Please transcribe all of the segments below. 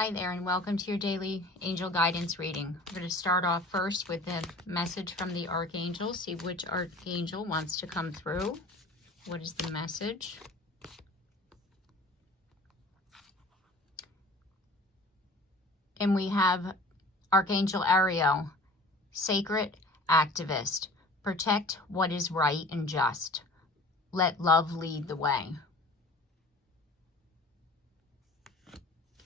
Hi there, and welcome to your daily angel guidance reading. We're going to start off first with a message from the Archangel. See which Archangel wants to come through. What is the message? And we have Archangel Ariel, sacred activist. Protect what is right and just. Let love lead the way.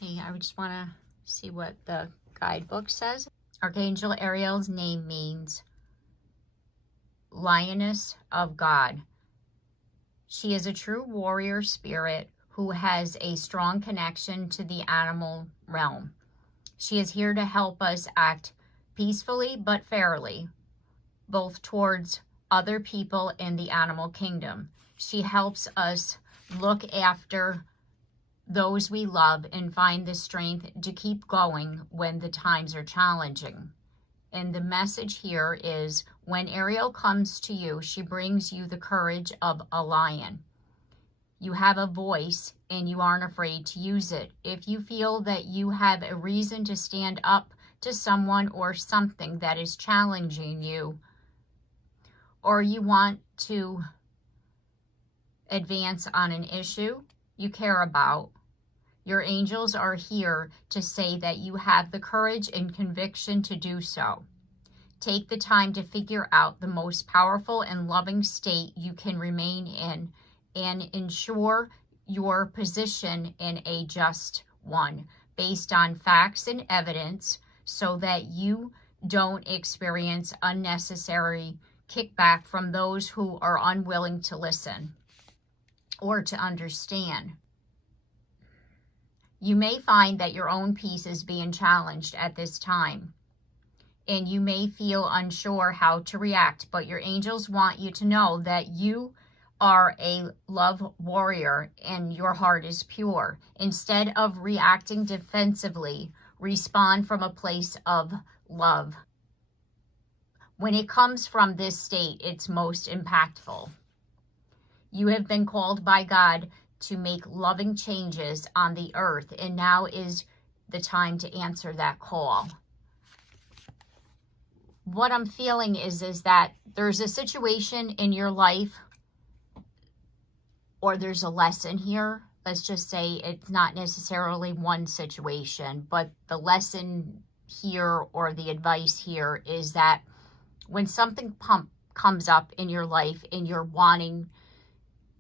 I just want to see what the guidebook says. Archangel Ariel's name means Lioness of God. She is a true warrior spirit who has a strong connection to the animal realm. She is here to help us act peacefully but fairly, both towards other people and the animal kingdom. She helps us look after those we love and find the strength to keep going when the times are challenging. And the message here is, when Ariel comes to you, she brings you the courage of a lion. You have a voice and you aren't afraid to use it. If you feel that you have a reason to stand up to someone or something that is challenging you, or you want to advance on an issue you care about, your angels are here to say that you have the courage and conviction to do so. Take the time to figure out the most powerful and loving state you can remain in and ensure your position in a just one, based on facts and evidence, so that you don't experience unnecessary kickback from those who are unwilling to listen or to understand. You may find that your own peace is being challenged at this time, and you may feel unsure how to react, but your angels want you to know that you are a love warrior and your heart is pure. Instead of reacting defensively, respond from a place of love. When it comes from this state, it's most impactful. You have been called by God to make loving changes on the earth, and now is the time to answer that call. What I'm feeling is that there's a situation in your life, or there's a lesson here. Let's just say it's not necessarily one situation, but the lesson here or the advice here is that when something comes up in your life and you're wanting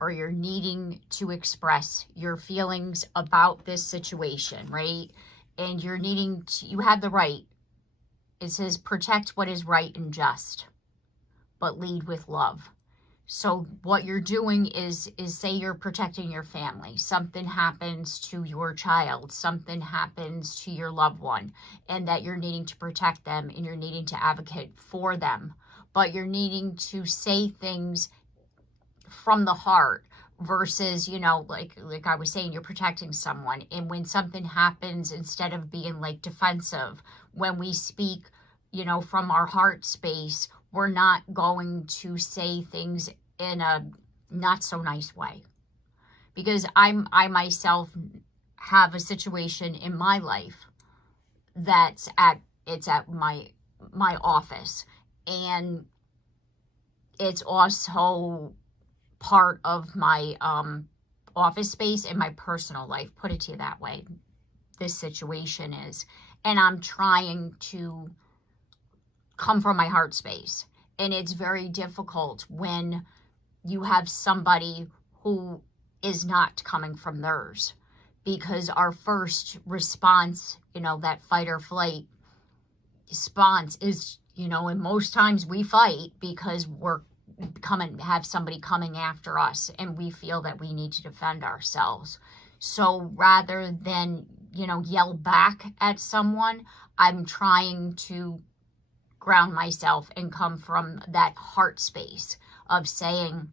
or you're needing to express your feelings about this situation, right? And you're needing to, you have the right. It says protect what is right and just, but lead with love. So what you're doing is say you're protecting your family. Something happens to your child, something happens to your loved one, and that you're needing to protect them and you're needing to advocate for them. But you're needing to say things from the heart versus, you know, like I was saying, you're protecting someone. And when something happens, instead of being like defensive, when we speak, you know, from our heart space, we're not going to say things in a not so nice way. Because I myself have a situation in my life that's at my office, and it's also part of my office space and my personal life, put it to you that way. This situation is, and I'm trying to come from my heart space, and it's very difficult when you have somebody who is not coming from theirs, because our first response, you know, that fight or flight response is, you know, and most times we fight because we're have somebody coming after us and we feel that we need to defend ourselves. So rather than, you know, yell back at someone, I'm trying to ground myself and come from that heart space of saying,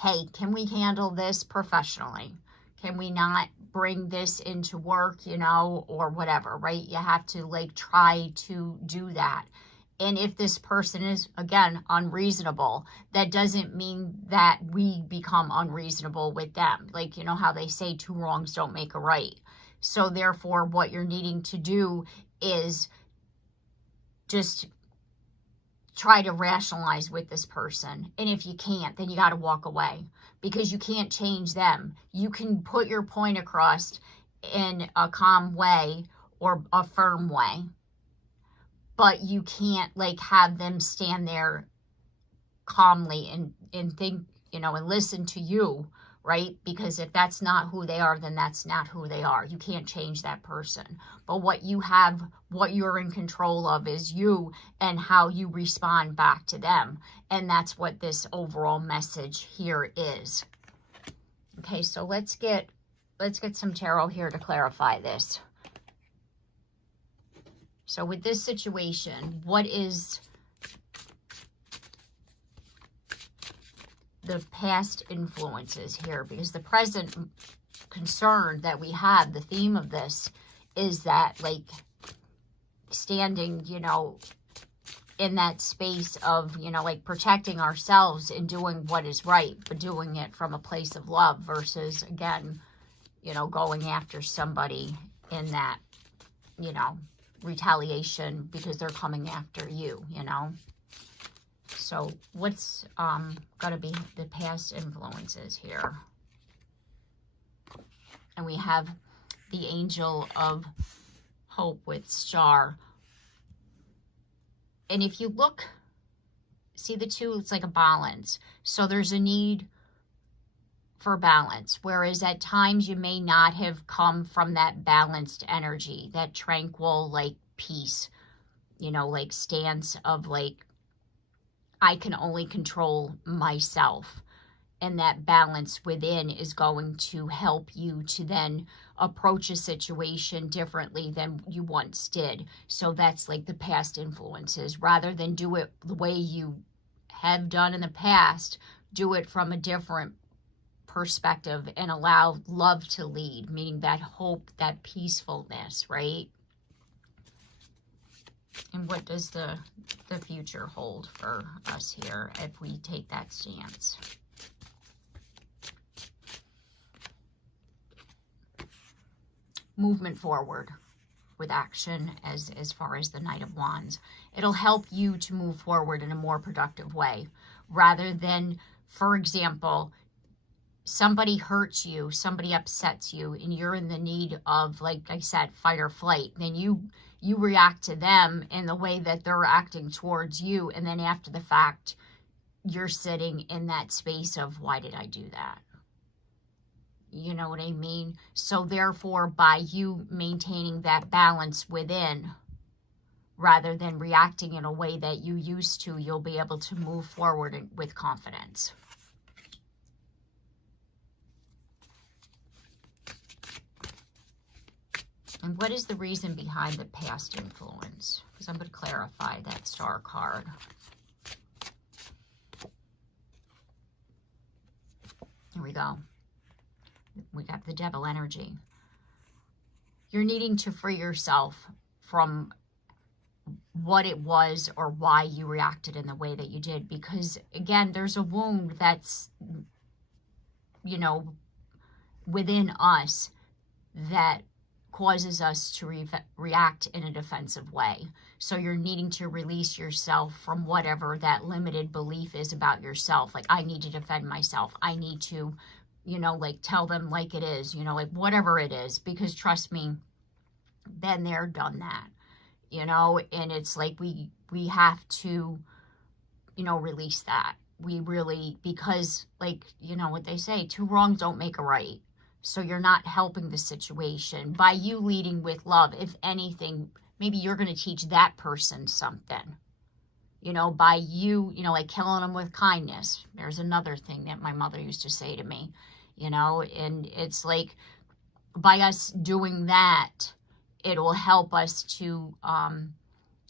hey, can we handle this professionally? Can we not bring this into work, you know, or whatever, right? You have to like try to do that. And if this person is, again, unreasonable, that doesn't mean that we become unreasonable with them. Like, you know how they say two wrongs don't make a right. So therefore, what you're needing to do is just try to rationalize with this person. And if you can't, then you got to walk away, because you can't change them. You can put your point across in a calm way or a firm way, but you can't like have them stand there calmly and think, you know, and listen to you, right? Because if that's not who they are, then that's not who they are. You can't change that person. But what you have, what you're in control of is you and how you respond back to them. And that's what this overall message here is. Okay, so let's get some tarot here to clarify this. So with this situation, what is the past influences here? Because the present concern that we have, the theme of this is that, like, standing, you know, in that space of, you know, like protecting ourselves and doing what is right, but doing it from a place of love versus, again, you know, going after somebody in that, you know, retaliation because they're coming after you, you know. So what's going to be the past influences here? And we have the Angel of Hope with Star. And if you look, see the two, it's like a balance. So there's a need for balance, whereas at times you may not have come from that balanced energy, that tranquil, like, peace, you know, like stance of like, I can only control myself. And that balance within is going to help you to then approach a situation differently than you once did. So that's like the past influences. Rather than do it the way you have done in the past, do it from a different perspective and allow love to lead, meaning that hope, that peacefulness, right? And what does the future hold for us here if we take that stance? Movement forward with action as far as the Knight of Wands. It'll help you to move forward in a more productive way rather than, for example, somebody hurts you, somebody upsets you, and you're in the need of, like I said, fight or flight. Then you react to them in the way that they're acting towards you. And then after the fact, you're sitting in that space of, why did I do that? You know what I mean? So therefore, by you maintaining that balance within, rather than reacting in a way that you used to, you'll be able to move forward with confidence. And what is the reason behind the past influence? Because I'm going to clarify that Star card. Here we go. We got the Devil energy. You're needing to free yourself from what it was or why you reacted in the way that you did. Because, again, there's a wound that's, you know, within us that causes us to react in a defensive way. So you're needing to release yourself from whatever that limited belief is about yourself. Like, I need to defend myself. I need to, you know, like, tell them like it is, you know, like, whatever it is. Because trust me, been there, done that, you know. And it's like we have to, you know, release that. We really, because, like, you know what they say, two wrongs don't make a right. So you're not helping the situation. By you leading with love, if anything, maybe you're going to teach that person something. You know, by you, you know, like killing them with kindness. There's another thing that my mother used to say to me, you know, and it's like, by us doing that, it will help us to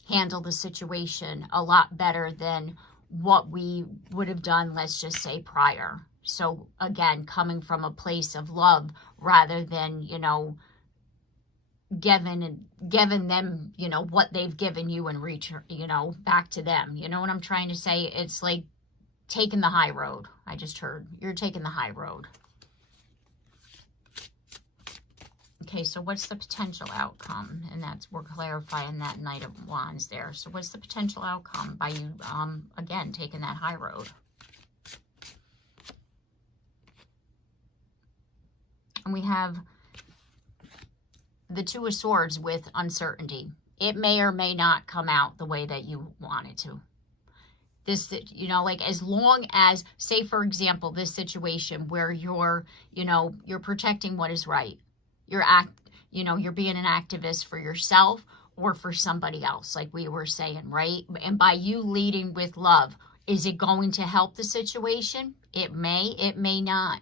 handle the situation a lot better than what we would have done, let's just say, prior. So again, coming from a place of love rather than, you know, giving them, you know, what they've given you and return, you know, back to them. You know what I'm trying to say? It's like taking the high road. I just heard you're taking the high road. Okay, so what's the potential outcome? And that's, we're clarifying that Knight of Wands there. So what's the potential outcome by you, again, taking that high road? And we have the Two of Swords with uncertainty. It may or may not come out the way that you want it to. This, you know, like as long as, say, for example, this situation where you're, you know, you're protecting what is right. You're being an activist for yourself or for somebody else, like we were saying, right? And by you leading with love, is it going to help the situation? It may not.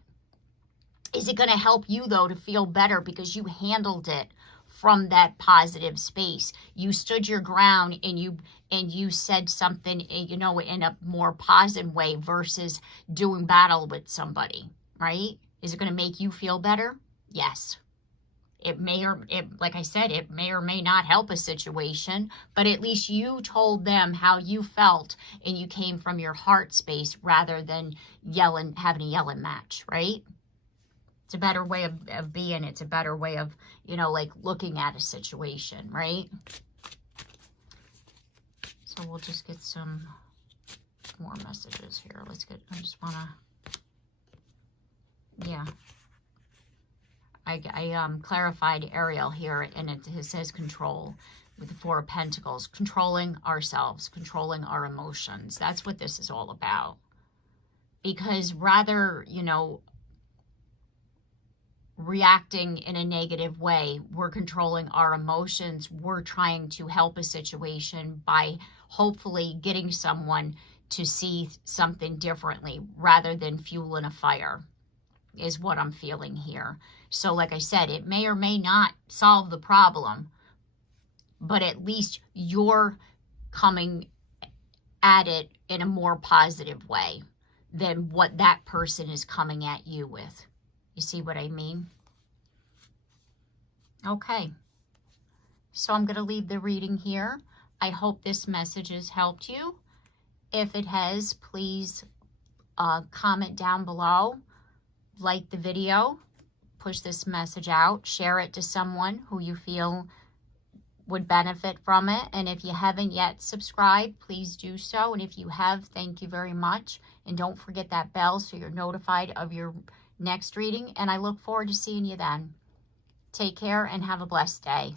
Is it going to help you, though, to feel better because you handled it from that positive space? You stood your ground and you said something, you know, in a more positive way versus doing battle with somebody, right? Is it going to make you feel better? Yes. It may like I said, it may or may not help a situation, but at least you told them how you felt and you came from your heart space rather than having a yelling match, right? It's a better way of being. It's a better way of, you know, like looking at a situation, right? So we'll just get some more messages here. I just want to, yeah. I clarified Ariel here, and it says control with the Four of Pentacles. Controlling ourselves, controlling our emotions. That's what this is all about. Because rather, you know, reacting in a negative way, we're controlling our emotions. We're trying to help a situation by hopefully getting someone to see something differently rather than fueling a fire, is what I'm feeling here. So like I said, it may or may not solve the problem, but at least you're coming at it in a more positive way than what that person is coming at you with. You see what I mean? Okay. So I'm going to leave the reading here. I hope this message has helped you. If it has, please comment down below. Like the video. Push this message out. Share it to someone who you feel would benefit from it. And if you haven't yet subscribed, please do so. And if you have, thank you very much. And don't forget that bell so you're notified of your next reading, and I look forward to seeing you then. Take care and have a blessed day.